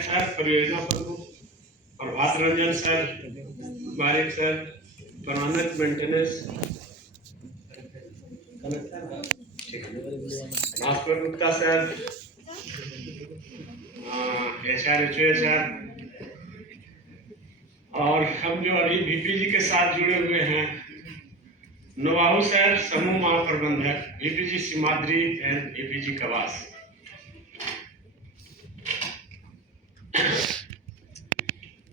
Sir, परियोजना प्रमुख Prabhat Ranjan sir, Barik sir, permanent maintenance Bhaskar Gupta sir, HR और हम जो अभी VPG के साथ जुड़े हुए हैं, नवाहू सर, समूह महाप्रबंधक VPG Simhadri and VPG Kawas,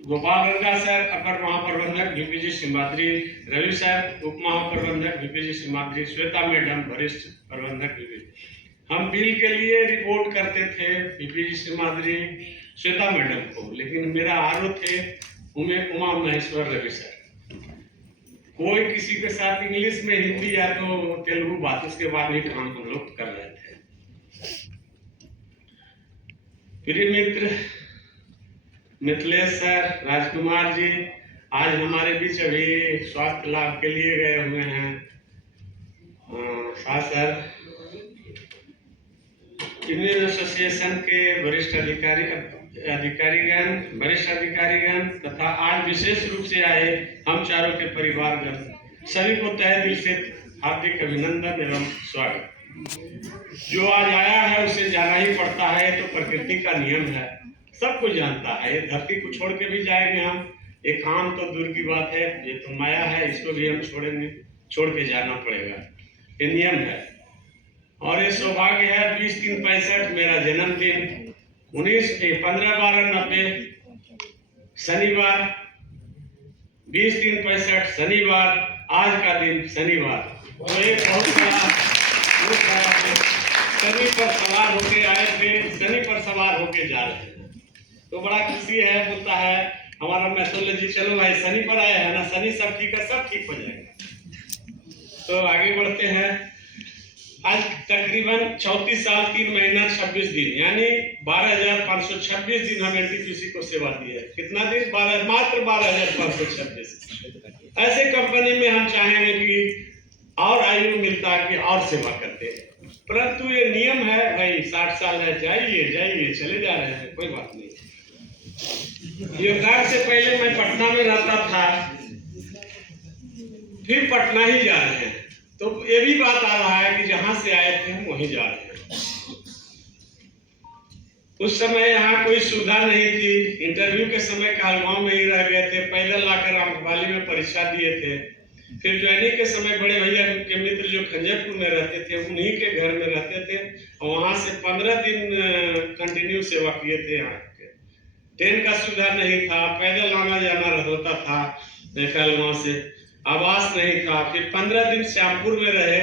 Gopal Ranga sir, अपर महाप्रबंधक VPG सिमाद्री, रवि सर, उप महाप्रबंधक VPG सिमाद्री, श्वेता मैडम, वरिष्ठ प्रबंधक VPG। हम बिल के लिए रिपोर्ट करते थे VPG सिमाद्री, श्वेता मैडम को, लेकिन मेरा आरोप थे उमा महेश्वर, रवि सर। कोई किसी के साथ इंग्लिश में हिंदी या तो तेलुगु बात, उसके बाद ही काम हम लोग कर रहे थे। प्रिय मित्र मिथिलेश सर, राजकुमार जी आज हमारे बीच अभी स्वास्थ्य लाभ के लिए गए हुए हैं। साथ सर, इंडियन एसोसिएशन के वरिष्ठ अधिकारीगण तथा आज विशेष रूप से आए हम चारों के परिवारगण, सभी को तहे दिल से हार्दिक अभिनंदन एवं स्वागत। जो आज आया है उसे जाना ही पड़ता है, तो प्रकृति का नियम है, सब कुछ जानता है। ये धरती को छोड़ के भी जाएंगे हम, एक काम तो दूर की बात है, ये तो माया है, इसको भी हम छोड़ेंगे, छोड़ के जाना पड़ेगा, ये नियम है। और ये सौभाग्य है 20/3/65 मेरा जन्मदिन, 15/12/90 शनिवार, 20/3/65 शनिवार, आज का दिन शनिवार। तो एक बहुत बड़ा शनि पर सवार होके आए थे, शनि पर सवार होके जा रहे हैं, तो बड़ा खुशी है। बोलता है हमारा मैथोलॉजी, चलो भाई शनि पर आए हैं ना, शनि सब ठीक है, सब ठीक हो जाएगा। तो आगे बढ़ते हैं। आज तकरीबन 34 साल 3 महीना 26 दिन यानी 12,526 दिन हम NTPC को सेवा दी है। कितना दिन? मात्र 12,526। ऐसे कंपनी में हम चाहेंगे कि और आयु मिलता कि और सेवा करते, परंतु ये नियम है भाई, 60 साल है, जाइए चले जा रहे हैं, कोई बात नहीं। योगदान से पहले मैं पटना में रहता था, फिर पटना ही जा रहे हैं, तो ये भी बात आ रहा है कि जहां से आए थे हम वहीं जा रहे हैं। उस समय यहाँ कोई सुविधा नहीं थी, इंटरव्यू के समय कहलगांव में ही रह गए थे, पैदल लाकर रामपाली में परीक्षा दिए थे। फिर ज्वाइनिंग के समय बड़े भैया के मित्र जो खंजरपुर में रहते थे, उन्हीं के घर में रहते थे, और वहां से 15 दिन कंटिन्यू सेवा किए थे। यहाँ ट्रेन का सुविधा नहीं था, पैदल आना जाना होता था कहलगांव से, आवास नहीं था। फिर 15 दिन श्यामपुर में रहे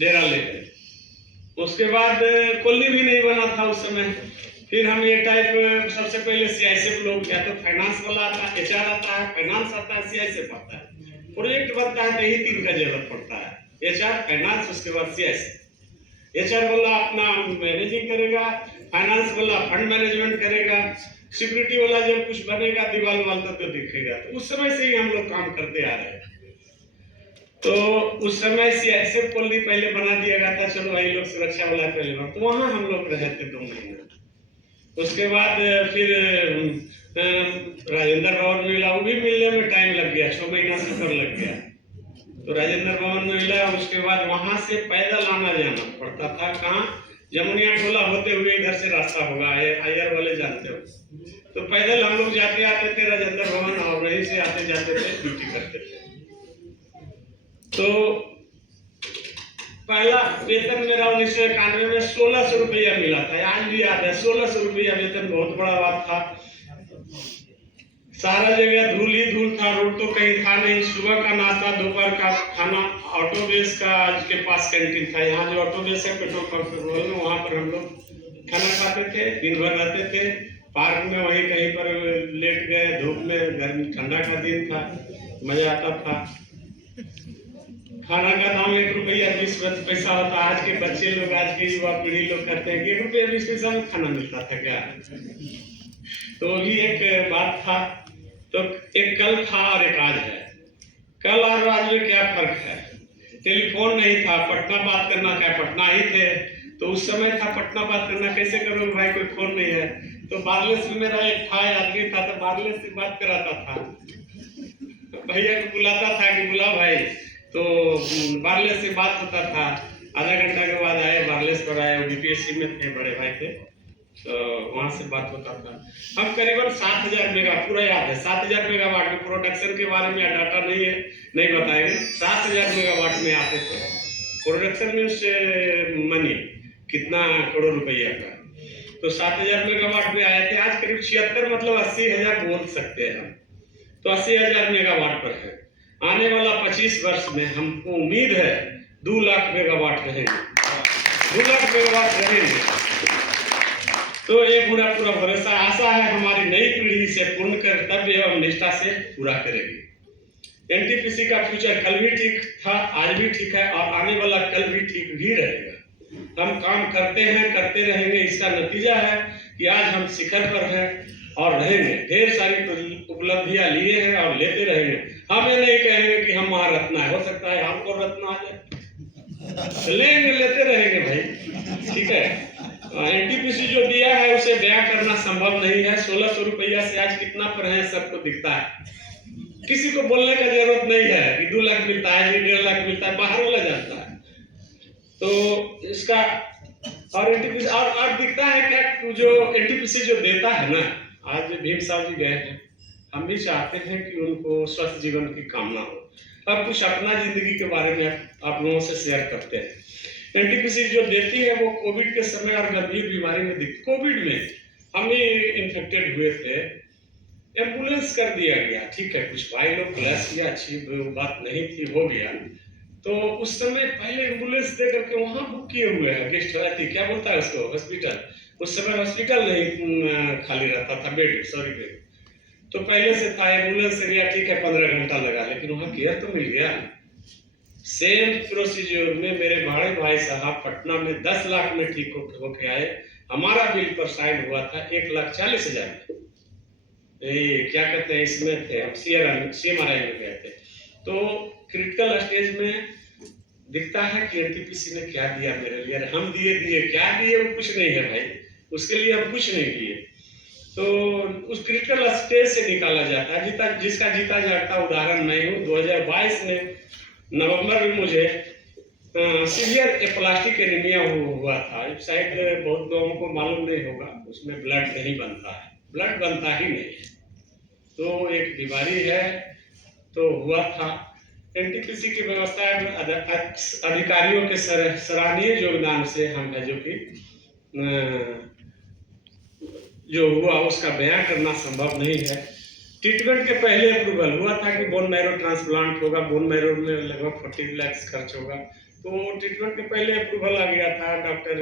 डेरा लेकर, उसके बाद कॉलोनी भी नहीं बना था उस समय। फिर हम ये टाइप सबसे पहले CISF लोग, या तो फाइनेंस वाला आता है, HR आता है, फाइनेंस आता है, CISF आता है, प्रोजेक्ट बनता है तो यही 3 का जरूरत पड़ता है, HR, फाइनेंस, उसके बाद CISF। HR वाला अपना मैनेजिंग करेगा, फाइनेंस वाला फंड मैनेजमेंट करेगा, सिक्योरिटी वाला जब कुछ बनेगा दीवार वाल तो दिखेगा। तो उस समय से ही हम लोग काम करते आ रहे हैं। तो उस समय CISF कॉलोनी पहले बना दिया गया था, चलो भाई लोग सुरक्षा वाला पहले, तो वहां हम लोग रहे थे 2 महीना। उसके बाद फिर राजेंद्र भवन मिला, वो भी मिलने में टाइम लग गया, 6 महीना सफर लग गया। तो राजेंद्र भवन में मिला, उसके बाद वहां से पैदल आना जाना पड़ता था। कहाँ? जमुनिया टोला होते हुए इधर से रास्ता होगा, IR वाले जानते हो, तो पैदल हम लोग जाते आते थे राजेंद्र भवन, और वहीं से आते जाते थे, ड्यूटी करते थे। तो पहला वेतन मेरा 1991 में 1600 रुपया मिला था, आज भी याद है, 1600 रुपया वेतन बहुत बड़ा बात था। सारा जगह धूल ही धूल था, रोड तो कहीं था नहीं। सुबह का नाश्ता, दोपहर का खाना ऑटो बेस का के पास कैंटीन था, यहाँ जो ऑटो बेस है पेट्रोल पंप में, वहाँ पर हम लोग खाना खाते थे, दिन भर रहते थे। पार्क में वहीं कहीं पर लेट गए, धूप में, गर्मी ठंडा का दिन था, मजा आता था। खाना का दाम 1 रुपया 20 पैसा होता। आज के बच्चे लोग, आज के युवा पीढ़ी लोग कहते हैं कि 1 रुपया 20 पैसा में खाना मिलता था क्या? तो भी एक बात था। तो एक कल था और एक आज है। कल और आज में क्या फर्क है? टेलीफोन नहीं था, पटना बात करना क्या, पटना ही थे, तो उस समय था पटना बात करना, कैसे करोगे भाई, कोई फोन नहीं है। तो वायरलेस में मेरा एक था आदमी था, तो वायरलेस से बात कराता था, भैया को बुलाता था कि बुला भाई, तो वायरलेस से बात होता था। आधा घंटा के बाद आए, वायरलेस पर आए, बीपीएससी में थे, बड़े भाई थे, तो वहां से बात होता था। हम करीबन 7000 मेगा, पूरा याद है, 7000 मेगावाट में, प्रोडक्शन के बारे में डाटा नहीं है, नहीं बताएंगे, 7000 मेगावाट में आते थे। प्रोडक्शन मीन्स मनी, कितना करोड़ रुपया का, तो 7000 मेगावाट में आए थे। आज करीब 76 मतलब 80,000 बोल सकते हैं हम, तो 80,000 मेगावाट पर है। आने वाला 25 वर्ष में हमको उम्मीद है 2 लाख मेगावाट रहेंगे, 2 लाख मेगावाट रहेंगे। तो ये पूरा भरोसा, आशा है हमारी नई पीढ़ी से पूर्ण कर्तव्य एवं निष्ठा से पूरा करेगी। एनटीपीसी का फ्यूचर कल भी ठीक था, आज भी ठीक है, और आने वाला कल भी ठीक भी रहेगा। हम काम करते हैं, करते रहेंगे, इसका नतीजा है कि आज हम शिखर पर हैं और रहेंगे। ढेर सारी उपलब्धियां लिए हैं और लेते रहेंगे। हम ये नहीं कहेंगे कि हम महारत्न है, हो सकता है आपको रत्न आ जाए, लेंगे, लेते रहेंगे भाई, ठीक है। एनटीपीसी जो दिया है उसे बयां करना संभव नहीं है। 1600 रुपया से आज कितना पर है सबको दिखता है, किसी को बोलने का जरूरत नहीं है कि 2 लाख मिलता है, 1.5 लाख मिलता है, बाहर वाला जानता है। तो इसका और एनटीपीसी और दिखता है क्या, जो एनटीपीसी जो देता है ना, आज भीम साहब जी गए हैं, हम भी चाहते हैं कि उनको स्वस्थ जीवन की कामना हो, अब कुछ अपना जिंदगी के बारे में आप लोगों से शेयर करते हैं। एनटीपीसी जो देती है वो कोविड के समय और गंभीर बीमारी में कोविड में हम ही इन्फेक्टेड हुए थे, एम्बुलेंस कर दिया गया, ठीक है, कुछ भाई लोग क्लास किया, अच्छी बात नहीं थी, हो गया। तो उस समय पहले एम्बुलेंस दे करके वहां बुक किए हुए हैं, गेस्ट थी, क्या बोलता है उसको, हॉस्पिटल, उस समय हॉस्पिटल नहीं खाली रहता था, बेड, बेड, तो पहले से था, एम्बुलेंस से गया, ठीक है, 15 घंटा लगा, लेकिन वहां केयर तो मिल गया। सेम प्रोसीजर में मेरे बड़े भाई साहब पटना में 10 लाख में ठीक होके आए, हमारा बिल पर साइन हुआ था 1,40,000 में। क्या कहते हैं, इसमें थे हम, CMRI में गए थे। तो क्रिटिकल स्टेज में दिखता है कि एनटीपीसी ने क्या दिया मेरे लिए, हम दिए क्या दिए, वो कुछ नहीं है भाई, उसके लिए हम कुछ नहीं दिए। तो उस क्रिटिकल स्टेज से निकाला जाता है, जिसका जीता जागता उदाहरण मैं हूँ। 2022 में नवंबर में मुझे सीवियर एप्लास्टिक एनीमिया हुआ था, शायद बहुत लोगों को मालूम नहीं होगा, उसमें ब्लड नहीं बनता है, ब्लड बनता ही नहीं है, तो एक बीमारी है, तो हुआ था। एनटीपीसी की व्यवस्था अधिकारियों के सराहनीय योगदान से हम है, जो कि जो हुआ उसका बयां करना संभव नहीं है। ट्रीटमेंट के पहले अप्रूवल हुआ था कि बोन मैरो ट्रांसप्लांट होगा, बोन मैरो में लगभग 40 लाख खर्च होगा, तो ट्रीटमेंट के पहले अप्रूवल आ गया था। डॉक्टर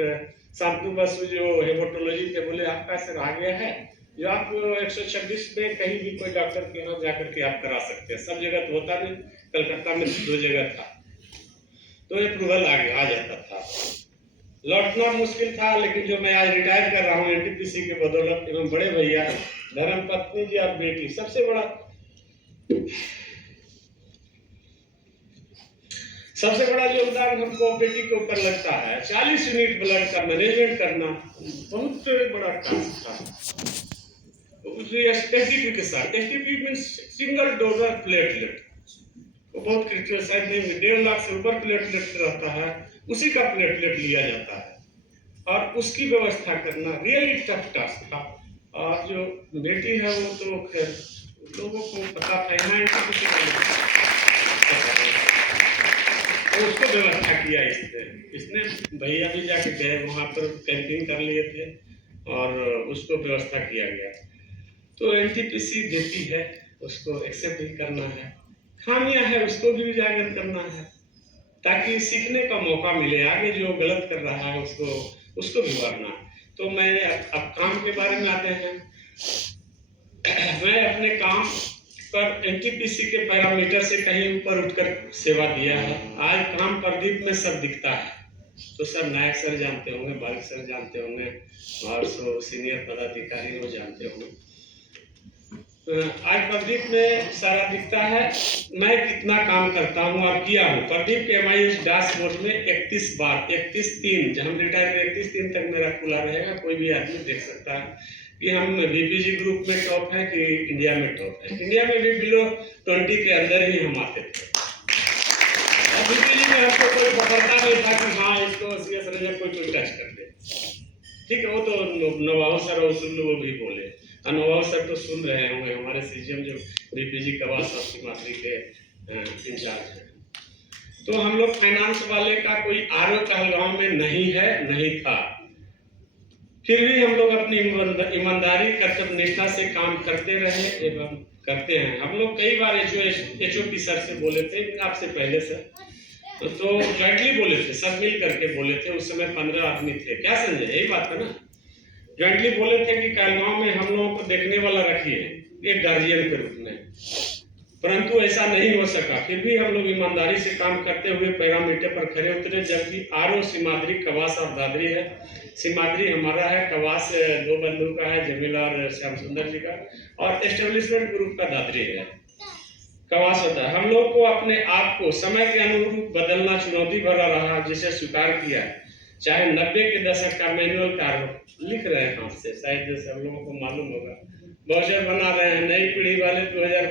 शांतनु बसु जो हेमोटोलॉजी थे, बोले आपका सर आ गया है, जो आप 126 में कहीं भी कोई डॉक्टर के यहाँ जाकर के आप करा सकते हैं, सब जगह तो होता नहीं, कलकत्ता में 2 जगह था, तो अप्रूवल आ जाता था। लौटना मुश्किल था, लेकिन जो मैं आज रिटायर कर रहा हूँ एनटीपीसी के बदौलत, एवं बड़े भैया, धर्म पत्नी जी और बेटी, सबसे बड़ा योगदान हमको बेटी के ऊपर लगता है। 40 यूनिट ब्लड का मैनेजमेंट करना बहुत बड़ा टास्क था। STP के साथ, STP means single donor platelet, वो बहुत क्रिटिकल, शायद नहीं, 1.5 लाख से ऊपर प्लेटलेट रहता है, उसी का प्लेटलेट लिया जाता है, और उसकी व्यवस्था करना रियली टफ टास्क था। और जो बेटी है वो तो खैर लोगों को पता था, यहाँ तो उसको व्यवस्था किया इसने भैया भी जाके गए, वहाँ पर कैंपिंग कर लिए थे और उसको व्यवस्था किया गया। तो एनटीपीसी देती है, उसको एक्सेप्ट भी करना है, खामियां है उसको भी उजागर करना है, ताकि सीखने का मौका मिले, आगे जो गलत कर रहा है उसको भी बढ़ना। तो मैं अब काम के बारे में आते हैं। मैं अपने काम पर एनटीपीसी के पैरामीटर से कहीं ऊपर उठकर सेवा दिया है। आज काम प्रदीप में सब दिखता है, तो सर नायक सर जानते होंगे, बारिक सर जानते होंगे, और सो सीनियर पदाधिकारी वो जानते होंगे। आज प्रदीप में सारा दिखता है, मैं कितना काम करता हूँ और किया हूँ। प्रदीप के MIS डैशबोर्ड में 31 बार 31/3, जब हम रिटायर में 31/3 तक मेरा खुला रहेगा, कोई भी आदमी देख सकता है कि हम बीपीजी ग्रुप में टॉप है कि इंडिया में टॉप है। इंडिया में भी बिलो 20 के अंदर ही हम आते थे। और बीपीजी में हमको कोई पकड़ता नहीं था कि हाँ इसको सीएस रजब कोई टच कर दे। ठीक है, वो तो नवाब सर और सुन लो वो भी बोले, और नवाब सर तो सुन रहे होंगे, हमारे सीजीएम जो बीपीजी कवास साहब सीमात्री के इंचार्ज हैं। तो हम लोग फाइनेंस वाले का कोई आरओ कहलगांव में नहीं है, नहीं था। फिर भी हम लोग अपनी ईमानदारी कर्तव्य निष्ठा से काम करते रहे एवं करते हैं। हम लोग कई बार एचओपी सर से बोले थे, आपसे पहले सर तो ज्वाइंटली बोले थे, सब मिल करके बोले थे। उस समय 15 आदमी थे, क्या समझे, यही बात है ना। ज्वाइंटली बोले थे कि कहलगांव में हम लोगों को देखने वाला रखिए एक गार्जियन के रूप में, परंतु ऐसा नहीं हो सका। फिर भी हम लोग ईमानदारी से काम करते हुए पैरामीटर पर खड़े उतरे। जबकि आरओ सीमाद्री कवास और दादरी है। सीमाद्री हमारा है, कवास 2 बंधु का है, जमीला और श्याम सुंदर जी का, और एस्टेब्लिशमेंट ग्रुप का दादरी है, कवास होता है। हम लोग को अपने आप को समय के अनुरूप बदलना चुनौती भरा रहा, जिसे स्वीकार किया। चाहे 90 के दशक का मैनुअल कार्य लिख रहे हैं हाथ से, शायद जैसे हम लोगों को मालूम होगा, वाउचर बना रहे हैं। नई पीढ़ी वाले 2000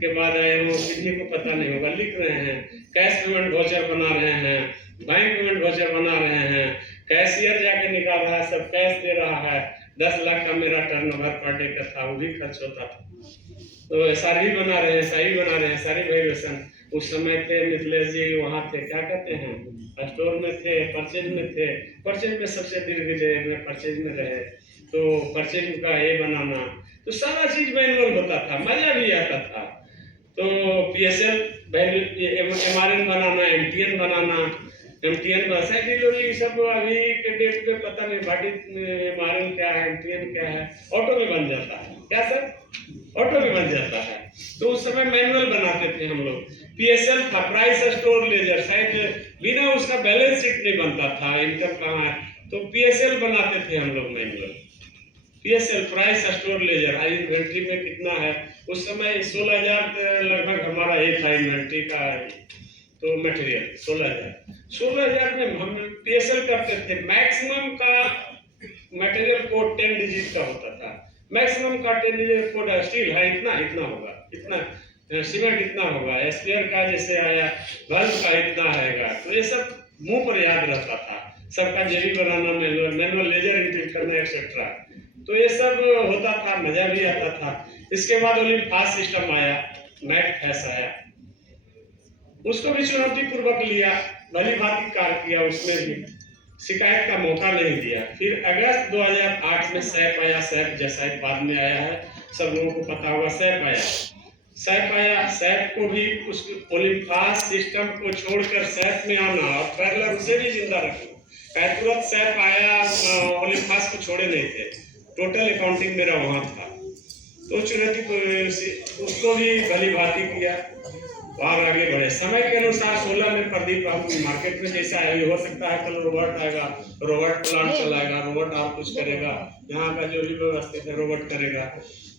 के बाद आए हो, किसी को पता नहीं होगा, लिख रहे हैं। कैश पेमेंट वाउचर बना रहे हैं, बैंक पेमेंट वाउचर बना रहे हैं, कैशियर जाके निकाल रहा है, सब कैश दे रहा है। 10 लाख का मेरा टर्नओवर पर डे का था, वो भी खर्च होता था। तो एसआरबी बना रहे हैं, सारी बना रहे हैं, सारी वैल्यूएशन। उस समय थे मिथिलेश जी वहाँ थे, क्या कहते हैं, स्टोर में थे, परचेज में थे। परचेज में सबसे दीर्घ में परचेज में रहे, तो परचेज का ये बनाना, तो सारा चीज मैनुअल होता था, मजा भी आता था। तो पीएसएल वैल्यू एमआरएन बनाना, एमटीएन बनाना, एमटीएन ये सब अभी के डेट पे पता नहीं भाटी एमआरएन क्या है, एमटीएन क्या है, ऑटो में बन जाता है। क्या सर, ऑटो में बन जाता है। तो उस समय मैनुअल बनाते थे हम लोग। पीएसएल था, प्राइस स्टोर लेजर, शायद बिना उसका बैलेंस शीट नहीं बनता था, इनकम कहाँ है, तो पीएसएल बनाते थे हम लोग manual. PSL price store ledger, I inventory में कितना है, उस समय 16,000 लगभग हमारा ये था इन्वेंट्री का, तो मटेरियल 16,000 में हम पीएसएल करते थे। मैक्सिमम का मटेरियल कोड 10 डिजिट का होता था, मैक्सिमम का 10 डिजिट कोड स्टील है, इतना होगा, इतना सीमेंट इतना होगा, एस्पेयर का जैसे आया बल्ब का इतना आएगा। तो ये सब मुंह पर याद रहता था, सबका जेबी बनाना, मैनुअल लेजर एंट्री करना एक्सेट्रा। तो ये सब होता था, मजा भी आता था। इसके बाद ओलिम्पास सिस्टम आया, मैट फैस आया, उसको भी चुनौती पूर्वक लिया, भली भांति कार्य किया, उसमें भी शिकायत का मौका नहीं दिया। फिर अगस्त 2008 में सैप आया, सैप जैसा बाद में आया है, सब लोगों को पता होगा। सैप आया, सैप को भी उस ओलिम्पास सिस्टम को छोड़कर सैप में आना और पैरेलल उसे भी जिंदा रखना। तुरंत सैप आया, ओलिम्पास को छोड़े नहीं थे, टोटल अकाउंटिंग मेरा वहाँ था। तो चुनौती को उसको भी भली भांति किया और आगे बढ़े। समय के अनुसार 16 में प्रदीप हम मार्केट में जैसा है, हो सकता है कल रोबोट आएगा, रोबोट प्लांट चलाएगा, रोबोट और कुछ करेगा, यहाँ का जो भी व्यवस्थित है रोबोट करेगा,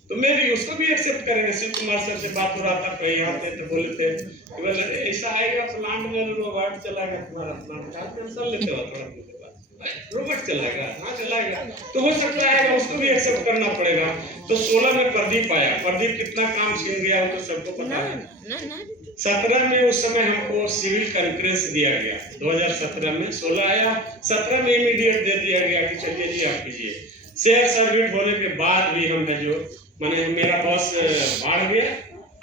तो मैं भी उसको भी एक्सेप्ट करेंगे। शिव कुमार सर से बात हो रहा था, कहीं यहाँ थे तो बोले थे ऐसा आएगा प्लांट में रोबोट चलाएगा, तुम्हारा प्लांट का टेंशन लेते हो थोड़ा, रोबोट चलाएगा, हाँ चलाएगा, तो हो सकता है उसको भी एक्सेप्ट करना पड़ेगा। तो 16 में प्रदीप आया, प्रदीप कितना काम छीन गया वो तो सबको पता है। 17 में उस समय हमको सिविल कंकरेंस दिया गया, 2017 में 16 आया, 17 में इमीडिएट दे दिया गया कि चलिए जी आप कीजिए। शेयर सर्विट होने के बाद भी हम जो माने मेरा बॉस बाढ़ गया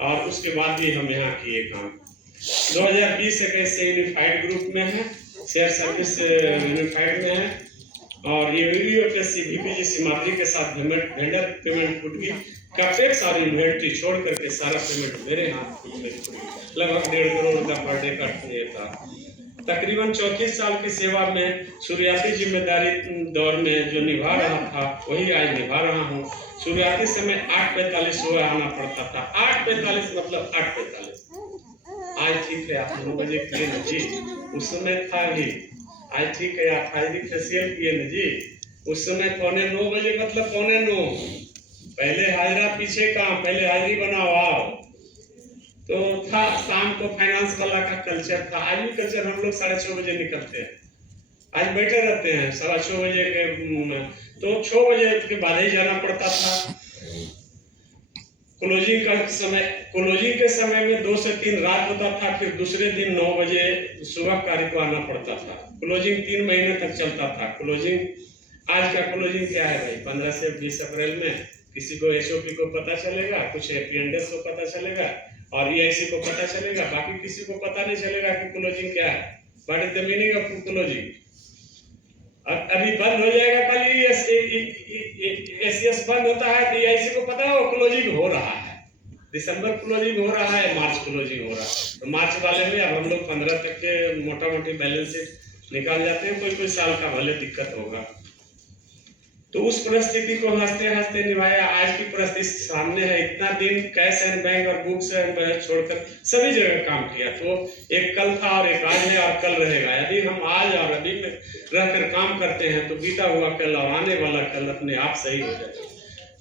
और उसके बाद भी हम यहाँ किए काम। 2020 से यूनिफाइड ग्रुप में है, शेयर सर्विस यूनिफाइड में है, और ये यूपीएससी बीपीजी सीमात्री के साथ वेंडर पेमेंट फुट गई, कैपेक्स और इन्वेंट्री छोड़ करके सारा पेमेंट मेरे हाथ में, लगभग 1.5 करोड़ का पर डे का था। तकरीबन 34 साल की सेवा में शुरुआती जिम्मेदारी दौर में जो निभा रहा था वही आज निभा रहा हूँ। शुरुआती समय 8:45 सुबह आना पड़ता था, 8:45 मतलब 8:45। आज ठीक है आप 9 बजे किए ना जी, उस समय था ही। आज ठीक है आप हाजिरी फेशियल किए ना जी, उस समय 9:45 बजे मतलब 9:45। पहले हाजरा पीछे का, पहले हाजिरी बनाओ आओ। तो था शाम को फाइनेंस वाला का कल्चर था, आज भी कल्चर, हम लोग 6:30 बजे निकलते हैं, आज बैठे रहते हैं 6:15 बजे के तो 6 बजे के बाद ही जाना पड़ता था। क्लोजिंग के समय में 2 से 3 रात होता था, फिर दूसरे दिन 9 बजे सुबह कार्य को आना पड़ता था। क्लोजिंग 3 महीने तक चलता था। क्लोजिंग आज का क्लोजिंग क्या है भाई, 15 से 20 अप्रैल में किसी को एसओपी को पता चलेगा, कुछ एपीएनडीएस को पता चलेगा और ईआईसी को पता चलेगा, बाकी किसी को पता नहीं चलेगा कि क्लोजिंग क्या है। What is the meaning of closing? अभी बंद हो जाएगा, कल एसीएस बंद होता है तो ईआईसी को पता है वो क्लोजिंग हो रहा है। दिसंबर क्लोजिंग हो रहा है, मार्च क्लोजिंग हो रहा है। तो मार्च वाले में अब हम लोग 15 तक के मोटा मोटी बैलेंस शीट निकाल जाते हैं। कोई साल का भले दिक्कत होगा। तो उस परिस्थिति को हंसते हंसते निभाया। आज की परिस्थिति सामने है। इतना दिन कैश एंड बैंक और बुक्स एंड बैंक छोड़कर सभी जगह काम किया। तो एक कल था और एक आज है और कल रहेगा। यदि हम आज और अभी में रहकर काम करते हैं तो बीता हुआ कल और आने वाला कल अपने आप सही हो जाएगा।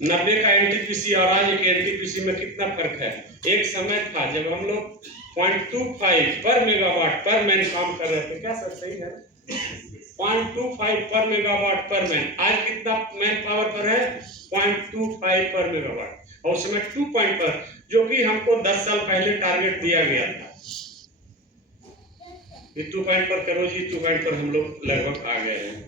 90 का एनटीपीसी और आज के एनटीपीसी में कितना फर्क है। एक समय था जब हम लोग 0.25 पर मेगावाट पर मैन काम कर रहे थे। क्या सर सही है? 0.25 पर मेगावाट पर मैन। आज कितना मैन पावर पर है? 0.25 पर मेगावाट। और उस समय 2 पॉइंट पर, जो कि हमको 10 साल पहले टारगेट दिया गया था। 2 पॉइंट पर करो जी, 2 पॉइंट पर हम लोग लगभग आ गए हैं।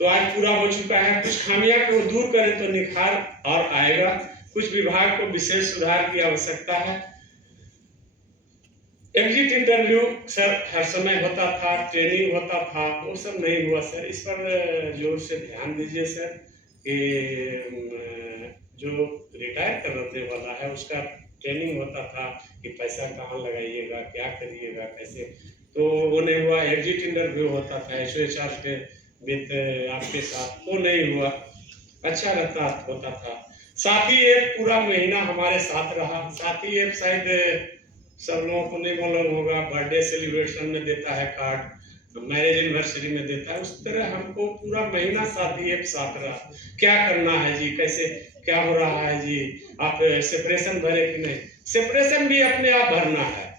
तो आज पूरा हो चुका है। कुछ खामियां को दूर करें तो निखार और आएगा। कुछ विभाग को विशेष सुधार की आवश्यकता है। एग्जिट इंटरव्यू सर हर समय होता था, ट्रेनिंग होता था, वो सब नहीं हुआ सर। इस पर जोर से ध्यान दीजिए सर कि जो रिटायर करने वाला है उसका ट्रेनिंग होता था कि पैसा कहाँ लगाइएगा, क्या करिएगा, कैसे। तो वो नहीं हुआ। एग्जिट इंटरव्यू होता था एसओएचआर के विद आपके साथ, वो नहीं हुआ। अच्छा रहता होता था। साथी ऐप पूरा महीना हमारे साथ रहा। साथी ऐप शायद सब लोगों को नहीं मालूम होगा। बर्थडे सेलिब्रेशन में देता है कार्ड, मैरिज एनिवर्सरी में देता है। उस तरह हमको पूरा महीना साथी ऐप साथ रहा। क्या करना है जी, कैसे क्या हो रहा है जी, आप सेपरेशन भरे कि नहीं। सेपरेशन भी अपने आप भरना है,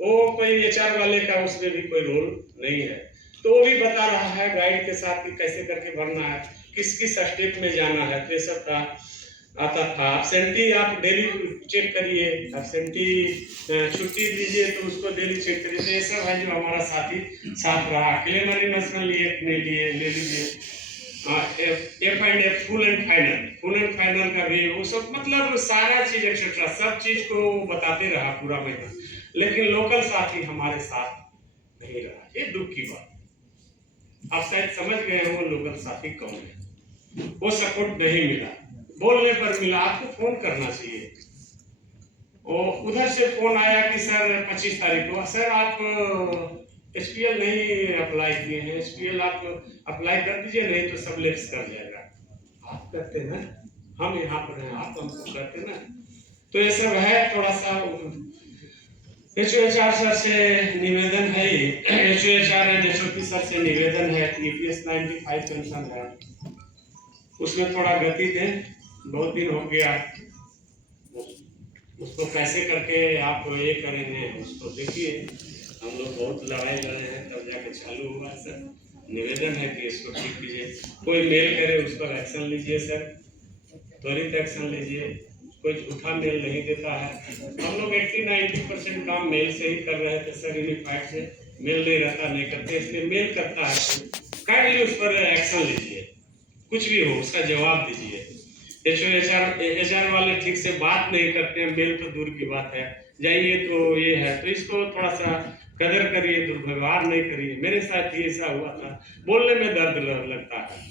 वो कोई एचआर वाले का उसमें भी कोई रोल नहीं है। तो वो भी बता रहा है गाइड के साथ कि कैसे करके भरना है, किस किस स्टेप में जाना है। तो ये सब का आता था। एब्सेंटी आप डेली चेक करिए, एब्सेंटी छुट्टी दीजिए तो उसको डेली चेक करिए। तो ये सब है जो हमारा साथी साथ रहा। क्लेमर नेशनल ले लीजिए। F and F full and final का भी वो सब, मतलब सारा चीज एक्सेट्रा सब चीज को बताते रहा पूरा महीना। लेकिन लोकल साथी हमारे साथ नहीं रहा। ये दुख की बात। आप शायद समझ गए हो लोकल साथी कौन है। वो सपोर्ट नहीं मिला, बोलने पर मिला। आपको फोन करना चाहिए। और उधर से फोन आया कि सर 25 तारीख को सर आप एसपीएल नहीं अप्लाई किए हैं, एसपीएल आप अप्लाई कर दीजिए, नहीं तो सब लेप्स कर जाएगा। आप करते हैं, हम यहाँ पर हैं, आप हमको करते ना। तो ये सब है। थोड़ा सा एचओएचआर सर से निवेदन है, एचओएचआर एंड एचओपी सर से निवेदन है कि ईपीएस 95 पेंशन है उसमें थोड़ा गति दें। बहुत दिन हो गया, उसको कैसे करके आप ये करेंगे उसको देखिए। हम लोग बहुत लड़ाई लड़े हैं तब जाके चालू हुआ सर। निवेदन है कि इसको ठीक कीजिए। कोई मेल करे उस पर एक्शन लीजिए सर, त्वरित एक्शन लीजिए। कोई झूठा मेल नहीं देता है। हम लोग 80-90% काम मेल से ही कर रहे थे सर। यूनिफाइड से मेल नहीं रहता, नहीं करते, इसलिए मेल करता है काइंडली उस पर एक्शन लीजिए। कुछ भी हो उसका जवाब दीजिए। एचआर वाले ठीक से बात नहीं करते हैं, मेल तो दूर की बात है। जाइए तो ये है, तो इसको थोड़ा सा कदर करिए, दुर्व्यवहार नहीं करिए। मेरे साथ ही ऐसा हुआ था, बोलने में दर्द लगता है।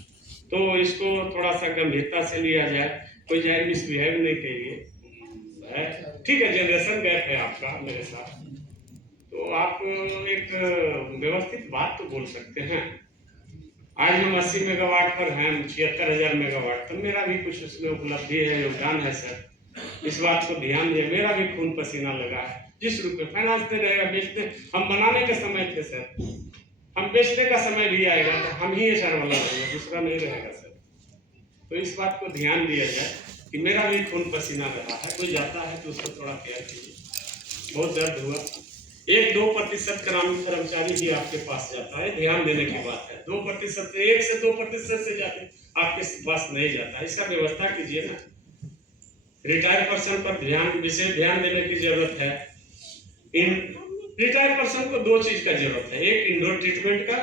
तो इसको थोड़ा सा गंभीरता से लिया जाए। कोई जाए मिसबिहेव नहीं करिए। ठीक है, जनरेशन गैप है आपका मेरे साथ, तो आप एक व्यवस्थित बात तो बोल सकते हैं। आज हम 80 मेगावाट पर हैं, 76,000 मेगावाट, तो मेरा भी कुछ उसमें उपलब्धि है, योगदान है सर। इस बात को ध्यान दिए। मेरा भी खून पसीना लगा है। जिस रुपये फाइनेंस दे रहेगा, बेचते हम बनाने के समय थे सर, हम बेचने का समय भी आएगा तो हम ही एचआर वाला रहेगा, दूसरा नहीं रहेगा सर। तो इस बात को ध्यान दिया जाए कि मेरा भी खून पसीना रहा है। कोई जाता है तो उसको थोड़ा केयर कीजिए। बहुत दर्द हुआ। 1-2% कर्मचारी ही आपके पास जाता है, ध्यान देने की बात है। 2%, 1 से 2% से ज्यादा आपके पास नहीं जाता, इसका व्यवस्था कीजिए ना। रिटायर्ड पर्सन पर विशेष ध्यान देने की जरूरत है। इन रिटायर्ड पर्सन को 2 चीज का जरूरत है, एक इंडोर ट्रीटमेंट का,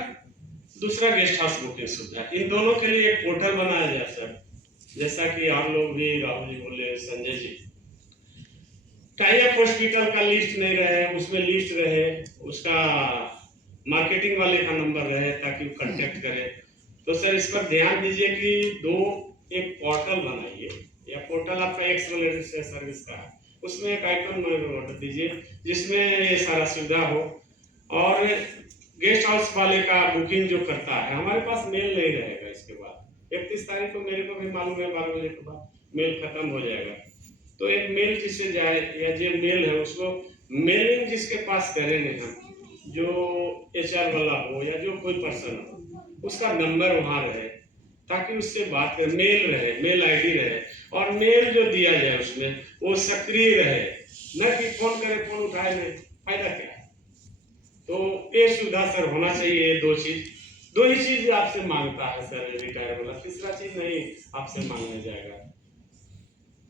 दूसरा गेस्ट हाउस बुकिंग सुविधा। इन दोनों के लिए एक पोर्टल बनाया जाए सर, जैसा कि आप लोग भी, राहुल जी बोले, Sanjay ji, tie up hospital का लिस्ट नहीं रहे, उसमें लिस्ट रहे, उसका मार्केटिंग वाले का नंबर रहे, ताकि वो कांटेक्ट करे। तो सर इस पर ध्यान दीजिए कि एक पोर्टल बनाइए, या पोर्टल आपका एक्स रिलेटेड सर्विस का है, उसमें एक आइकन ऑर्डर दीजिए जिसमें ये सारा सुविधा हो। और गेस्ट हाउस वाले का बुकिंग जो करता है, हमारे पास मेल नहीं रहेगा इसके बाद। 31 तारीख को मेरे को भी मालूम है 12 बजे के बाद मेल खत्म हो जाएगा। तो एक मेल जिससे जाए, या जो मेल है उसको मेलिंग जिसके पास करेंगे हम, जो HR वाला हो या जो कोई पर्सन हो, उसका नंबर वहाँ रहे, ताकि उससे बात करें, मेल रहे, मेल ID रहे, और मेल जो दिया जाए उसमें वो सक्रिय रहे, न कि फोन करे फोन उठाए नहीं, फायदा क्या है। तो ये सुविधा सर होना चाहिए। 2 ही चीज आपसे मांगता है सर रिटायर वाला, तीसरा चीज नहीं आपसे मांगने जाएगा।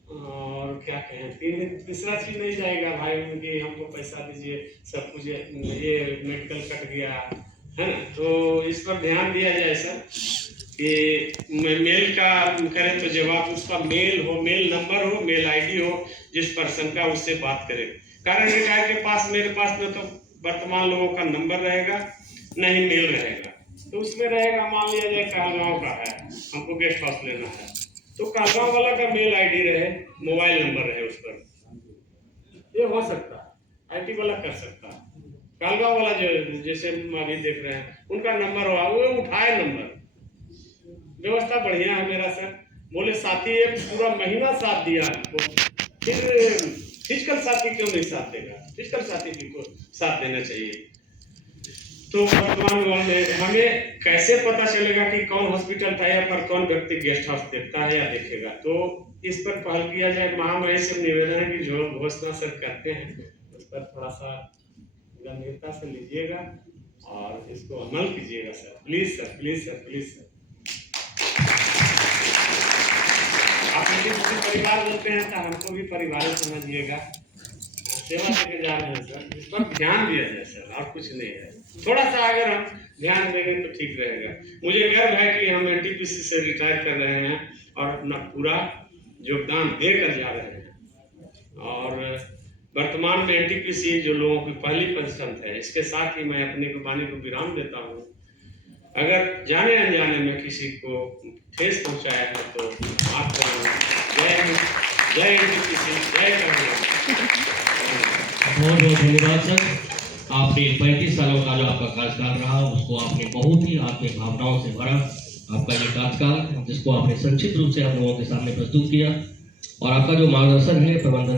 और क्या कहें, तीसरा चीज नहीं जाएगा भाई, उनकी हमको पैसा दीजिए, सब कुछ ये मेडिकल कट गया है ना। तो इस पर ध्यान दिया जाए सर कि मेल का करें तो जवाब उसका मेल हो, मेल नंबर हो, मेल ID हो, जिस पर्सन का उससे बात करें। कारण रिटायर के पास, मेरे पास में तो वर्तमान लोगों का नंबर रहेगा, नहीं मेल रहेगा। तो उसमें रहेगा, मान लिया जाए कहलगांव का है, हमको गेस्ट हाउस लेना है, तो कहलगांव वाला का मेल ID रहे, मोबाइल नंबर रहे उस पर, ये हो सकता है। IT वाला कर सकता है, कहलगांव वाला जो जैसे अभी देख रहे हैं, उनका नंबर हुआ, वो उठाए नंबर। व्यवस्था बढ़िया है मेरा सर। बोले साथी एक पूरा महीना साथ दिया हमको, फिर फिजिकल साथी क्यों नहीं साथ देगा? फिजिकल साथी को साथ देना चाहिए। तो वर्तमान में हमें कैसे पता चलेगा कि कौन हॉस्पिटल टाई पर कौन व्यक्ति गेस्ट हाउस देखता है या देखेगा? तो इस पर पहल किया जाए। महामहिम से निवेदन है कि जो घोषणा सर करते हैं उस पर थोड़ा सा गंभीरता से लीजिएगा और इसको अमल कीजिएगा sir, please sir, please sir, please sir. आप मुझे परिवार बोलते हैं तो हमको भी परिवार समझिएगा, सेवा देके जा रहे हैं सर, इस पर ध्यान दिया जाए सर, और कुछ नहीं है। थोड़ा सा अगर हम ध्यान देंगे तो ठीक रहेगा। मुझे गर्व है कि हम NTPC से रिटायर कर रहे हैं और अपना पूरा योगदान देकर जा रहे हैं। और वर्तमान में NTPC जो लोगों की पहली पसंद है, इसके साथ ही मैं अपने वाणी को विराम देता हूँ। अगर जाने अनजाने में किसी को ठेस पहुंचाया है तो आपका जय हिंद, जय NTPC, जय कहलगांव। बहुत बहुत धन्यवाद सर। आपने 35 सालों का जो आपका कार्यकाल रहा उसको आपने बहुत ही आपके भावनाओं से भरा आपका ये कार्यकाल, जिसको आपने संक्षिप्त रूप से हम लोगों के सामने प्रस्तुत किया। और आपका जो मार्गदर्शन है, प्रबंधन